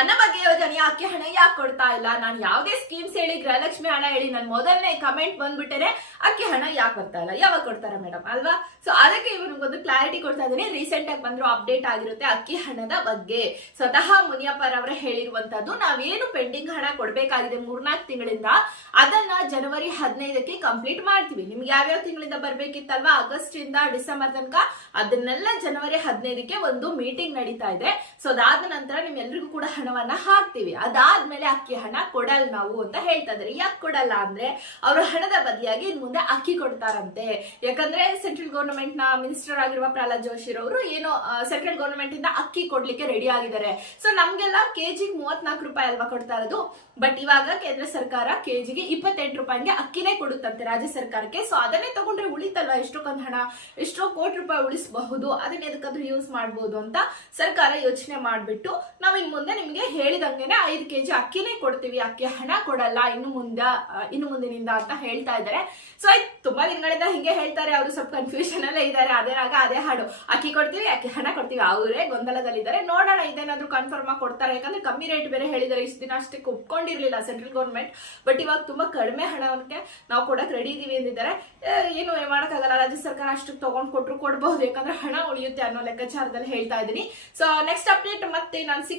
ಅನ್ನಭಾಗ್ಯ ಯೋಜನೆ ಅಕ್ಕಿ ಹಣ ಯಾಕೆ ಕೊಡ್ತಾ ಇಲ್ಲ? ನಾನು ಯಾವುದೇ ಸ್ಕೀಮ್ಸ್ ಹೇಳಿ, ಗೃಹಲಕ್ಷ್ಮಿ ಹಣ ಹೇಳಿ, ನನ್ನ ಮೊದಲನೇ ಕಮೆಂಟ್ ಬಂದ್ಬಿಟ್ಟರೆ ಅಕ್ಕಿ ಹಣ ಯಾಕೆ ಬರ್ತಾ ಇಲ್ಲ, ಯಾವಾಗ ಕೊಡ್ತಾರೆ ಮೇಡಮ್ ಅಲ್ವಾ? ಸೊ ಅದಕ್ಕೆ ಇವ್ರಿಗೊಂದು ಕ್ಲಾರಿಟಿ ಕೊಡ್ತಾ ಇದ್ದೀನಿ. ರೀಸೆಂಟ್ ಆಗಿ ಬಂದ್ರು ಅಪ್ಡೇಟ್ ಆಗಿರುತ್ತೆ ಅಕ್ಕಿ ಹಣದ ಬಗ್ಗೆ. ಸ್ವತಃ ಮುನಿಯಪ್ಪರ್ ಅವರೇ ಹೇಳಿರುವಂತದ್ದು, ನಾವೇನು ಪೆಂಡಿಂಗ್ ಹಣ ಕೊಡ್ಬೇಕಾಗಿದೆ 3-4 ತಿಂಗಳಿಂದ, ಅದನ್ನ ಜನವರಿ 15ಕ್ಕೆ ಕಂಪ್ಲೀಟ್ ಮಾಡ್ತೀವಿ. ನಿಮ್ಗೆ ಯಾವ್ಯಾವ ತಿಂಗಳಿಂದ ಬರ್ಬೇಕಿತ್ತಲ್ವಾ, ಆಗಸ್ಟ್ ಇಂದ ಡಿಸೆಂಬರ್ ತನಕ, ಅದನ್ನೆಲ್ಲ ಜನವರಿ 15ಕ್ಕೆ ಒಂದು ಮೀಟಿಂಗ್ ನಡೀತಾ ಇದೆ. ಸೊ ಅದಾದ ನಂತರ ನಿಮ್ಮೆಲ್ರಿಗೂ ಕೂಡ ಹಣವನ್ನ ಹಾಕ್ತಿವಿ. ಅದಾದ್ಮೇಲೆ ಅಕ್ಕಿ ಹಣ ಕೊಡಲ್ಲ ನಾವು ಅಂತ ಹೇಳ್ತಾ ಇದ್ದಾರೆ. ಯಾಕೆ ಕೊಡಲ್ಲ ಅಂದ್ರೆ, ಅವರು ಹಣದ ಬದಲಿಯಾಗಿ ಇನ್ ಮುಂದೆ ಅಕ್ಕಿ ಕೊಡ್ತಾರಂತೆ. ಯಾಕಂದ್ರೆ ಸೆಂಟ್ರಲ್ ಗವರ್ನಮೆಂಟ್ ನ ಮಿನಿಸ್ಟರ್ ಆಗಿರುವ ಪ್ರಹ್ಲಾದ್ ಜೋಶಿ ಅವರು ಏನೋ ಸೆಂಟ್ರಲ್ ಗವರ್ನಮೆಂಟ್ ಇಂದ ಅಕ್ಕಿ ಕೊಡ್ಲಿಕ್ಕೆ ರೆಡಿ ಆಗಿದ್ದಾರೆ. ಸೊ ನಮ್ಗೆಲ್ಲ ಕೆಜಿಗೆ 34 ರೂಪಾಯಿ ಅಲ್ವಾ ಕೊಡ್ತಾ ಇರೋದು. ಬಟ್ ಇವಾಗ ಕೇಂದ್ರ ಸರ್ಕಾರ ಕೆಜಿಗೆ 28 ರೂಪಾಯಿಗೆ ಅಕ್ಕಿನೇ ಕೊಡುತ್ತಂತೆ ರಾಜ್ಯ ಸರ್ಕಾರಕ್ಕೆ. ಸೊ ಅದನ್ನೇ ತಗೊಂಡ್ರೆ ಉಳಿತಲ್ವಾ, ಎಷ್ಟೊಂದು ಹಣ, ಎಷ್ಟೋ ಕೋಟಿ ರೂಪಾಯಿ ಉಳಿಸಬಹುದು, ಅದನ್ನ ಎದಕ್ಕಾದ್ರೂ ಯೂಸ್ ಮಾಡಬಹುದು ಅಂತ ಸರ್ಕಾರ ಯೋಚನೆ ಮಾಡ್ಬಿಟ್ಟು ನಾವ್ ಇನ್ ಮುಂದೆ ನಿಮ್ಗೆ ಹೇಳಿದಂಗೆನೆ 5 ಕೆಜಿ ಅಕ್ಕಿನೇ ಕೊಡ್ತೀವಿ, ಅಕ್ಕಿ ಹಣ ಕೊಡಲ್ಲ ಇನ್ನು ಮುಂದಿನಿಂದ ಅಂತ ಹೇಳ್ತಾ ಇದ್ದಾರೆ. ಸೊ ತುಂಬಾ ದಿನಗಳಿಂದ ಹಿಂಗೆ ಹೇಳ್ತಾರೆ. ಅವರು ಸ್ವಲ್ಪ ಕನ್ಫ್ಯೂಷನ್ ಅಲ್ಲೇ ಇದ್ದಾರೆ. ಅದೇ ರಾಗ ಅದೇ ಹಾಡು, ಅಕ್ಕಿ ಕೊಡ್ತೀವಿ, ಅಕ್ಕಿ ಹಣ ಕೊಡ್ತೀವಿ, ಅವರೇ ಗೊಂದಲದಲ್ಲಿದ್ದಾರೆ. ನೋಡೋಣ ಇದೇನಾದ್ರೂ ಕನ್ಫರ್ಮ್ ಆಗಿ ಕೊಡ್ತಾರೆ. ಯಾಕಂದ್ರೆ ಕಮ್ಮಿ ರೇಟ್ ಬೇರೆ ಹೇಳಿದ್ದಾರೆ. ಇಷ್ಟು ದಿನ ಅಷ್ಟಕ್ಕೆ ಒಪ್ಕೊಂಡಿರ್ಲಿಲ್ಲ ಸೆಂಟ್ರಲ್ ಗವರ್ನಮೆಂಟ್. ಬಟ್ ಇವಾಗ ತುಂಬಾ ಕಡಿಮೆ ಹಣಕ್ಕೆ ನಾವು ಕೊಡಕ್ ರೆಡಿ ಇದೀವಿ ಎಂದಿದ್ದಾರೆ. ಏನು ಮಾಡಕ್ಕಾಗಲ್ಲ, ರಾಜ್ಯ ಸರ್ಕಾರ ಅಷ್ಟಕ್ಕೆ ತಗೊಂಡ್ ಕೊಟ್ರು ಕೊಡಬಹುದು, ಯಾಕಂದ್ರೆ ಹಣ ಉಳಿಯುತ್ತೆ ಅನ್ನೋ ಲೆಕ್ಕಾಚಾರದಲ್ಲಿ ಹೇಳ್ತಾ ಇದ್ದೀನಿ. ಸೊ ನೆಕ್ಸ್ಟ್ ಅಪ್ಡೇಟ್ ಮತ್ತೆ ನಾನು